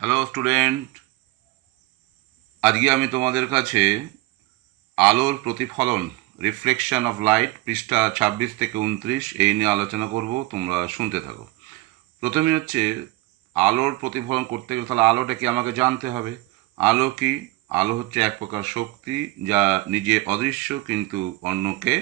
Hello student আজকে আমি তোমাদের কাছে আলোর প্রতিফলন রিফ্লেকশন অফ লাইট পৃষ্ঠা ছাব্বিশ থেকে উনত্রিশ এই নিয়ে আলোচনা করব, তোমরা শুনতে থাকো। প্রথমে হচ্ছে, আলোর প্রতিফলন করতে গেলে তাহলে আলোটা কি আমাকে জানতে হবে? আলো কি? আলো হচ্ছে এক প্রকার শক্তি যা নিজে অদৃশ্য কিন্তু অন্যকে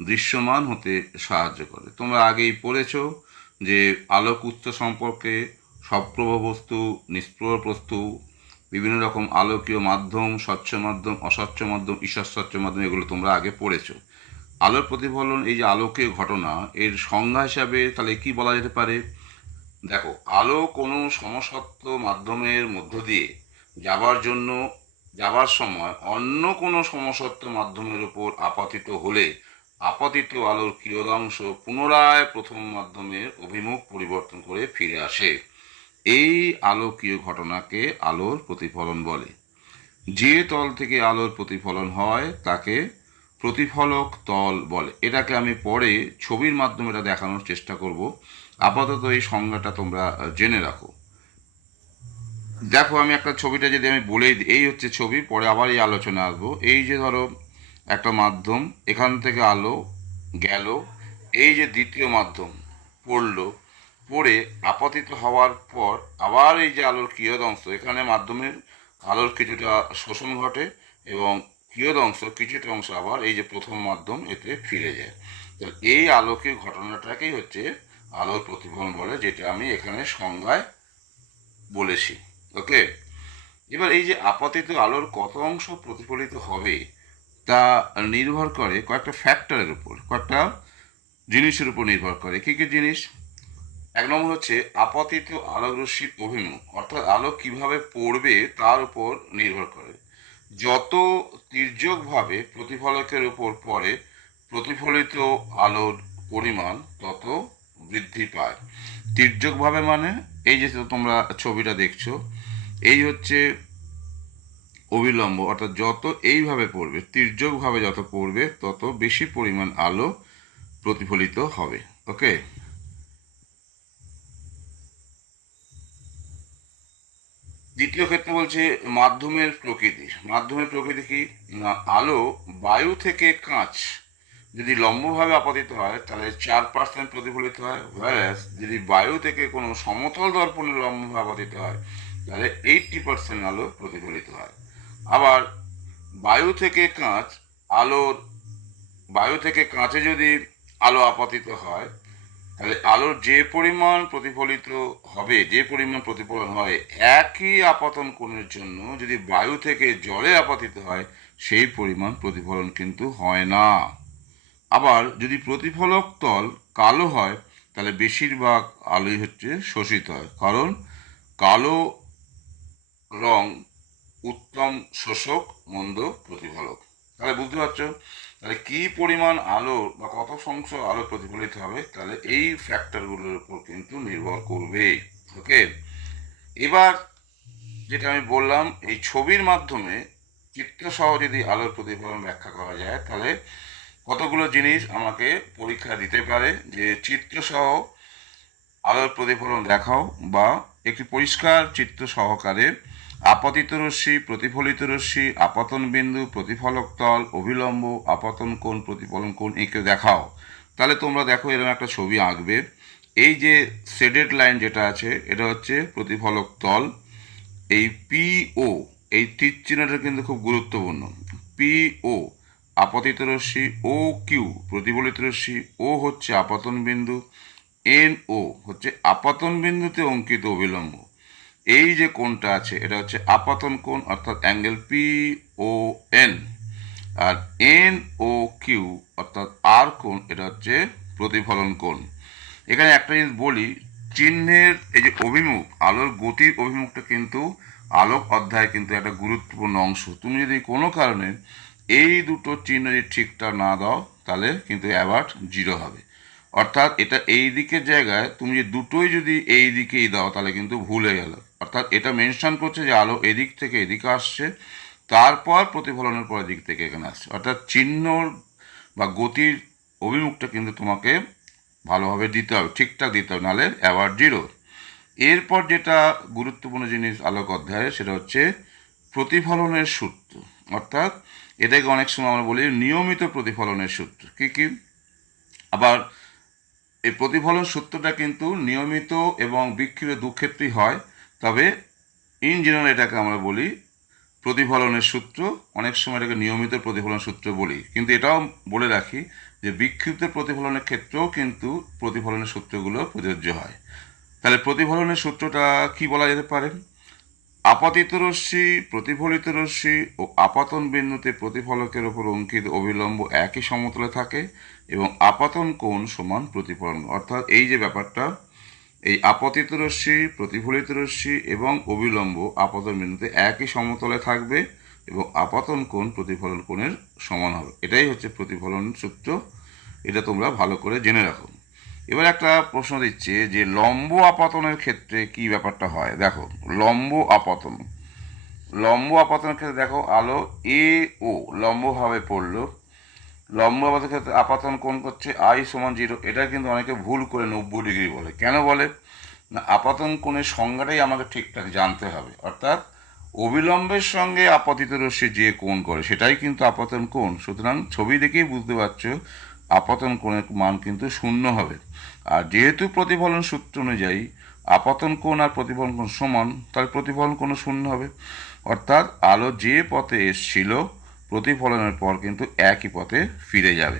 দৃশ্যমান হতে সাহায্য করে। তোমরা আগেই পড়েছো যে আলোক উৎস সম্পর্কে সপ্রভ বস্তু নিষ্প্রভ বস্তু বিভিন্ন রকম আলোকীয় মাধ্যম, স্বচ্ছ মাধ্যম, অস্বচ্ছ মাধ্যম ঈশ্বর স্বচ্ছ মাধ্যম, এগুলো তোমরা আগে পড়েছো। আলোর প্রতিফলন, এই যে আলোকীয় ঘটনা, এর সংজ্ঞা হিসাবে তাহলে কি বলা যেতে পারে? দেখো, আলো কোনো সমসত্ব মাধ্যমের মধ্য দিয়ে যাবার জন্য, যাবার সময় অন্য কোনো সমসত্ব মাধ্যমের উপর আপাতিত হলে আপাতিত আলোর কিয়দাংশ পুনরায় প্রথম মাধ্যমের অভিমুখ পরিবর্তন করে ফিরে আসে। এই আলোকীয় ঘটনাকে আলোর প্রতিফলন বলে। যে তল থেকে আলোর প্রতিফলন হয় তাকে প্রতিফলক তল বলে। এটাকে আমি পরে ছবির মাধ্যমে এটা দেখানোর চেষ্টা করব। আপাতত এই সংজ্ঞাটা তোমরা জেনে রাখো। দেখো আমি একটা ছবিটা যদি আমি বলেই দিই, এই হচ্ছে ছবি পরে আবার এই আলোচনা আসব। এই যে ধরো একটা মাধ্যম এখান থেকে আলো গেল এই যে দ্বিতীয় মাধ্যম পড়ল পড়ে আপতিত হওয়ার পর আবার এই যে আলোর কিয়দ অংশ, এখানে মাধ্যমের আলোর কিছুটা শোষণ ঘটে এবং কিয়দ অংশ, কিছুটা অংশ আবার এই যে প্রথম মাধ্যম এতে ফিরে যায়। তো এই আলোকীয় ঘটনাটাকেই হচ্ছে আলোর প্রতিফলন বলে, যেটা আমি এখানে সংজ্ঞায় বলেছি। ওকে? এবার এই যে আপাতিত আলোর কত অংশ প্রতিফলিত হবে, তা নির্ভর করে কয়েকটা ফ্যাক্টরের উপর, কয়েকটা জিনিসের উপর নির্ভর করে। কী কী জিনিস? এক নম্বর হচ্ছে আপাতিত আলোকরশ্মির অভিমুখ অর্থাৎ আলো কীভাবে পড়বে তার উপর নির্ভর করে। যত তির্যকভাবে প্রতিফলকের উপর পড়ে প্রতিফলিত আলোর পরিমাণ তত বৃদ্ধি পায়। তির্যকভাবে মানে এই যে তোমরা ছবিটা দেখছ, এই হচ্ছে অবিলম্ব, অর্থাৎ যত এইভাবে পড়বে, তির্যকভাবে যত পড়বে, তত বেশি পরিমাণ আলো প্রতিফলিত হবে, ওকে? দ্বিতীয় ক্ষেত্রে বলছে মাধ্যমের প্রকৃতি। মাধ্যমের প্রকৃতি কি? না, আলো, বায়ু থেকে কাঁচ যদি লম্বভাবে আপাতিত হয়, তাহলে চার পার্সেন্ট প্রতিফলিত হয়। Whereas, যদি বায়ু থেকে কোনো সমতল দর্পণে লম্বভাবে আপাতিত হয়, তাহলে এইটটি পার্সেন্ট আলো প্রতিফলিত হয়। আবার, বায়ু থেকে কাঁচ, আলোর, বায়ু থেকে কাঁচে যদি আলো আপাতিত হয় তাহলে আলোর যে পরিমাণ প্রতিফলিত হবে, যে পরিমাণ প্রতিফলন হয়, একই আপাতন কোণের জন্য যদি বায়ু থেকে জলে আপাতিত হয়, সেই পরিমাণ প্রতিফলন কিন্তু হয় না। আবার যদি প্রতিফলক তল কালো হয়, তাহলে বেশিরভাগ আলোই হচ্ছে শোষিত হয়। কারণ কালো রং উত্তম শোষক, মন্দ প্রতিফলক। তাহলে বুঝতে পারছ? তাহলে কি পরিমাণ আলো বা কত সংখ্য আলো প্রতিফলিত হবে? তাহলে এই ফ্যাক্টরগুলোর উপর কিন্তু নির্ভর করবে। ওকে এবার যেটা আমি বললাম, এই ছবির মাধ্যমে চিত্রসহ যদি আলোর প্রতিফলন ব্যাখ্যা করা যায়, তাহলে কতগুলো জিনিস আমাকে পরীক্ষা দিতে পারে? যে চিত্রসহ আলোর প্রতিফলন দেখাও বা একটি পরিষ্কার চিত্র সহকারে আপাতিত রশ্মি, প্রতিফলিত রশ্মি, আপাতন বিন্দু, প্রতিফলক তল অভিলম্ব আপাতন কোণ, প্রতিফলন কোণ, এঁকে দেখাও। তাহলে তোমরা দেখো এরকম একটা ছবি আঁকবে। এই যে শেডেড লাইন যেটা আছে, এটা হচ্ছে প্রতিফলক তল। এই পিও এই তীর চিহ্নটা কিন্তু খুব গুরুত্বপূর্ণ। পিও আপাতিত রশ্মি, ও কিউ, প্রতিফলিত রশ্মি, ও হচ্ছে আপাতন বিন্দু, এন ও হচ্ছে আপাতন বিন্দুতে অঙ্কিত অবিলম্ব। এই যে কোণটা আছে, এটা হচ্ছে আপাতন কোণ, অর্থাৎ অ্যাঙ্গেল পি ও এন আর এন ও কিউ অর্থাৎ আর কোণ, এটা হচ্ছে প্রতিফলন কোণ। এখানে একটা জিনিস বলি, চিহ্নের এই যে অভিমুখ, আলোর গতির অভিমুখটা কিন্তু আলোক অধ্যায় কিন্তু একটা গুরুত্বপূর্ণ অংশ। তুমি যদি কোনো কারণে এই দুটো চিহ্ন যদি ঠিকঠাক না দাও, তাহলে কিন্তু অ্যাওয়ার্ড জিরো হবে। অর্থাৎ এটা এই দিকের জায়গায় তুমি যে দুটোই যদি এই দিকেই দাও, তাহলে কিন্তু ভুল গেল। অর্থাৎ এটা মেনশন করছে যে আলো এদিক থেকে এদিকে আসছে, তারপর প্রতিফলনের পর দিক থেকে এখানে আসছে। অর্থাৎ চিহ্ন বা গতির অভিমুখটা কিন্তু তোমাকে ভালোভাবে দিতে হবে, ঠিকঠাক দিতে হবে, নাহলে অ্যাওয়ার্ড জিরো। এরপর যেটা গুরুত্বপূর্ণ জিনিস আলোক অধ্যায়ে, সেটা হচ্ছে প্রতিফলনের সূত্র। অর্থাৎ এটাকে অনেক সময় আমরা বলি নিয়মিত প্রতিফলনের সূত্র। কি কি? আবার এই প্রতিফলন সূত্রটা কিন্তু নিয়মিত এবং বিক্ষিপ্ত দুক্ষেত্রেই হয়। তবে ইন জেনারেল এটাকে আমরা বলি প্রতিফলনের সূত্র। অনেক সময় এটাকে নিয়মিত প্রতিফলন সূত্র বলি। কিন্তু এটাও বলে রাখি যে বিক্ষিপ্ত প্রতিফলনের ক্ষেত্রেও কিন্তু প্রতিফলনের সূত্রগুলো প্রযোজ্য হয়। তাহলে প্রতিফলনের সূত্রটা কি বলা যেতে পারে? আপাতিত রশ্মি, প্রতিফলিত রশ্মি ও আপাতন বিন্দুতে প্রতিফলকের ওপর অঙ্কিত অবিলম্ব একই সমতলে থাকে। এবং আপাতন কোণ সমান প্রতিফলন। অর্থাৎ এই যে ব্যাপারটা, এই আপতিত রশ্মি, প্রতিফলিত রশ্মি এবং অবিলম্ব আপাতন বিন্দুতে একই সমতলে থাকবে এবং আপাতন কোণ প্রতিফলন কোণের সমান হবে। এটাই হচ্ছে প্রতিফলন সূত্র। এটা তোমরা ভালো করে জেনে রাখো। এবার একটা প্রশ্ন দিচ্ছে যে লম্ব আপাতনের ক্ষেত্রে কি ব্যাপারটা হয়? দেখো, লম্ব আপাতন। লম্ব আপাতনের ক্ষেত্রে দেখো আলো এ ও লম্বভাবে পড়ল। লম্ব আপাতনের ক্ষেত্রে আপাতন কোণ করছে আই সমান জিরো এটা কিন্তু অনেকে ভুল করে নব্বই ডিগ্রি বলে। কেন বলে? না, আপাতন কোণের সংজ্ঞাটাই আমাকে ঠিকঠাক জানতে হবে। অর্থাৎ, অবিলম্বের সঙ্গে আপাতিত রশ্মি যে কোণ করে, সেটাই কিন্তু আপাতন কোণ। সুতরাং ছবি দেখেই বুঝতে পারছ, আপাতন কোণের মান কিন্তু শূন্য হবে। আর যেহেতু প্রতিফলন সূত্র অনুযায়ী আপাতন কোণ আর প্রতিফলন কোণ সমান, তাহলে প্রতিফলন কোণ শূন্য হবে। অর্থাৎ, আলো যে পথে এসছিল প্রতিফলনের পর কিন্তু একই পথে ফিরে যাবে।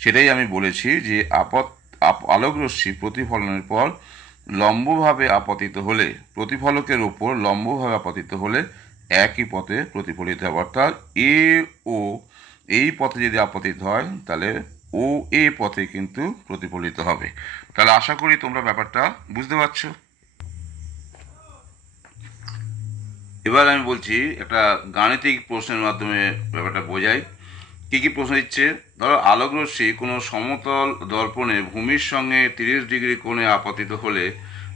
সেটাই আমি বলেছি যে আপত আপ- আলোকরশ্মি প্রতিফলনের পর লম্বভাবে আপতিত হলে, প্রতিফলকের ওপর লম্বভাবে আপতিত হলে একই পথে প্রতিফলিত হবে। অর্থাৎ এ ও, এই পথে যদি আপতিত হয়, তাহলে ও এ পথে কিন্তু প্রতিফলিত হবে। তাহলে আশা করি তোমরা ব্যাপারটা বুঝতে পারছ। এবার আমি বলছি একটা গাণিতিক প্রশ্নের মাধ্যমে ব্যাপারটা বোঝাই। কী কী প্রশ্ন দিচ্ছে? ধরো আলোক রশ্মি কোনো সমতল দর্পণে ভূমির সঙ্গে তিরিশ ডিগ্রি কোণে আপতিত হলে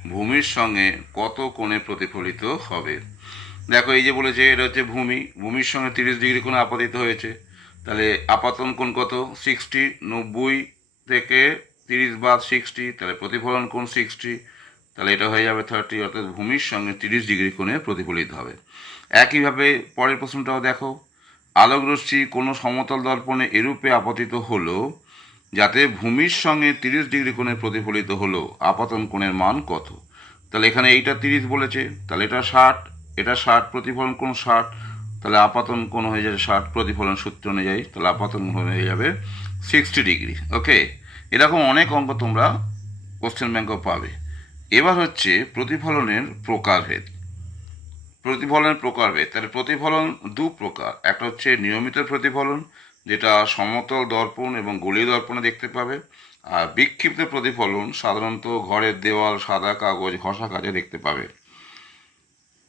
ভূমির সঙ্গে কত কোণে প্রতিফলিত হবে? দেখো, এই যে বলেছে, এটা হচ্ছে ভূমি। ভূমির সঙ্গে তিরিশ ডিগ্রি কোণে আপতিত হয়েছে। তাহলে আপাতন কোণ কত? সিক্সটি নব্বই থেকে তিরিশ বা সিক্সটি তাহলে প্রতিফলন কোণ সিক্সটি তাহলে এটা হয়ে যাবে থার্টি অর্থাৎ ভূমির সঙ্গে তিরিশ ডিগ্রি কোণে প্রতিফলিত হবে। একইভাবে পরের প্রশ্নটাও দেখো। আলোক রশ্মি কোনো সমতল দর্পণে এরূপে আপতিত হলো, যাতে ভূমির সঙ্গে তিরিশ ডিগ্রি কোণে প্রতিফলিত হলো। আপাতন কোণের মান কত? তাহলে এখানে এইটা তিরিশ বলেছে, তাহলে এটা ষাট এটা ষাট প্রতিফলন কোণ ষাট, তাহলে আপাতন কোণ হয়ে যাবে ষাট, প্রতিফলন সূত্র অনুযায়ী তাহলে আপাতন কোণ হয়ে যাবে সিক্সটি ডিগ্রি ওকে এরকম অনেক অঙ্ক তোমরা কোশ্চেন ব্যাংকও পাবে। এবার হচ্ছে প্রতিফলনের প্রকারভেদ প্রতিফলনের প্রকারভেদ তাহলে প্রতিফলন দু প্রকার। একটা হচ্ছে নিয়মিত প্রতিফলন, যেটা সমতল দর্পণ এবং গলীয় দর্পণে দেখতে পাবে। আর বিক্ষিপ্ত প্রতিফলন সাধারণত ঘরের দেওয়াল, সাদা কাগজ, ঘষা কাজে দেখতে পাবে।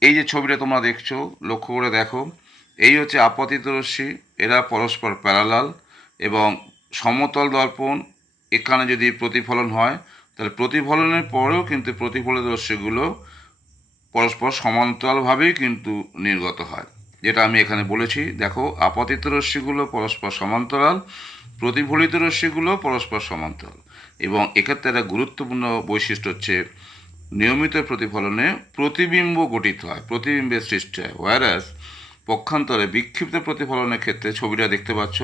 এই যে ছবিটা তোমরা দেখছ, লক্ষ্য করে দেখো। এই হচ্ছে আপতিত রশ্মি, এরা পরস্পর প্যারালাল এবং সমতল দর্পণ, এখানে যদি প্রতিফলন হয় তাহলে প্রতিফলনের পরেও কিন্তু প্রতিফলিত রশ্মিগুলো পরস্পর সমান্তরালভাবেই কিন্তু নির্গত হয়। যেটা আমি এখানে বলেছি, দেখো, আপতিত রশ্মিগুলো পরস্পর সমান্তরাল, প্রতিফলিত রশ্মিগুলো পরস্পর সমান্তরাল। এবং এক্ষেত্রে একটা গুরুত্বপূর্ণ বৈশিষ্ট্য হচ্ছে, নিয়মিত প্রতিফলনে প্রতিবিম্ব গঠিত হয়, প্রতিবিম্বের সৃষ্টি হয়। ওয়ারাস পক্ষান্তরে বিক্ষিপ্ত প্রতিফলনের ক্ষেত্রে ছবিটা দেখতে পাচ্ছ,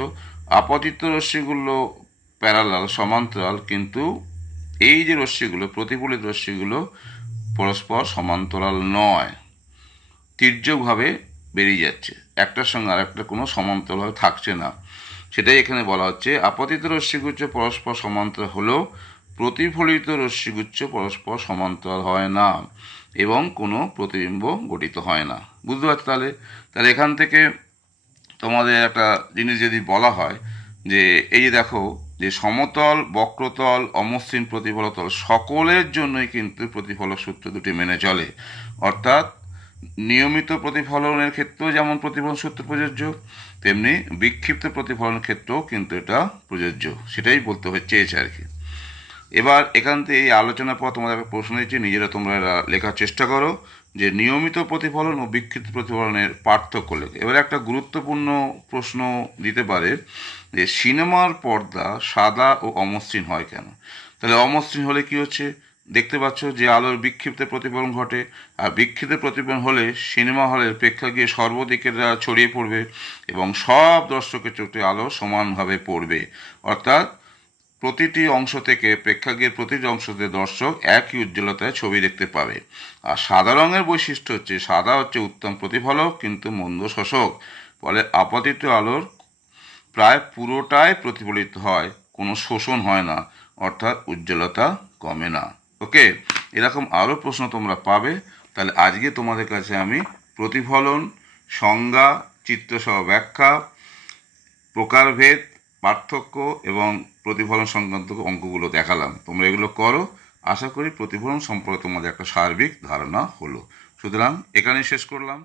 আপতিত রশ্মিগুলো প্যারালাল সমান্তরাল, কিন্তু এই যে রশ্মিগুলো, প্রতিফলিত রশ্মিগুলো পরস্পর সমান্তরাল নয়, তির্যকভাবে বেরিয়ে যাচ্ছে। একটার সঙ্গে আর একটা কোনো সমান্তরাল থাকছে না। সেটাই এখানে বলা হচ্ছে, আপতিত রশ্মিগুচ্ছ পরস্পর সমান্তর হলেও প্রতিফলিত রশ্মিগুচ্ছ পরস্পর সমান্তরাল হয় না এবং কোনো প্রতিবিম্ব গঠিত হয় না। বুঝতে পারছ তাহলে? তাহলে এখান থেকে তোমাদের একটা জিনিস যদি বলা হয় যে, এই যে দেখো যে সমতল, বক্রতল, অমসৃণ প্রতিফলতল সকলের জন্যই কিন্তু প্রতিফলক সূত্র দুটি মেনে চলে। অর্থাৎ নিয়মিত প্রতিফলনের ক্ষেত্রেও যেমন প্রতিফলন সূত্র প্রযোজ্য, তেমনি বিক্ষিপ্ত প্রতিফলনের ক্ষেত্রেও কিন্তু এটা প্রযোজ্য। সেটাই বলতে হচ্ছে চেয়েছে আর কি। এবার এখান থেকে এই আলোচনার পর তোমাদের প্রশ্ন দিচ্ছি, নিজেরা তোমরা লেখার চেষ্টা করো। যে নিয়মিত প্রতিফলন ও বিক্ষিপ্ত প্রতিফলনের পার্থক্য লেখো। এবার একটা গুরুত্বপূর্ণ প্রশ্ন দিতে পারে যে, সিনেমার পর্দা সাদা ও অমসৃণ হয় কেন? তাহলে অমসৃণ হলে কি হচ্ছে? দেখতে পাচ্ছ যে, আলোর বিক্ষিপ্ত প্রতিফলন ঘটে, আর বিক্ষিপ্ত প্রতিফলন হলে সিনেমা হলের প্রেক্ষাগৃহে সর্বদিকে তা ছড়িয়ে পড়বে এবং সব দর্শকের চোখে আলো সমানভাবে পড়বে। অর্থাৎ প্রতিটি অংশ থেকে প্রেক্ষাগৃহের প্রতিটি অংশতে দর্শক একই উজ্জ্বলতায় ছবি দেখতে পাবে। আর সাদা রঙের বৈশিষ্ট্য হচ্ছে, সাদা হচ্ছে উত্তম প্রতিফলক কিন্তু মন্দ শোষক। ফলে আপাতিত আলোর প্রায় পুরোটাই প্রতিফলিত হয়, কোনো শোষণ হয় না, অর্থাৎ উজ্জ্বলতা কমে না। ওকে এরকম আরও প্রশ্ন তোমরা পাবে। তাহলে আজকে তোমাদের কাছে আমি প্রতিফলন, সংজ্ঞা, চিত্রসহ ব্যাখ্যা, প্রকারভেদ, পার্থক্য এবং প্রতিফলন সংক্রান্ত অঙ্কগুলো দেখালাম। তোমরা এগুলো করো। আশা করি প্রতিফলন সম্পর্কে তোমাদের একটা সার্বিক ধারণা হলো। সুতরাং এখানেই শেষ করলাম।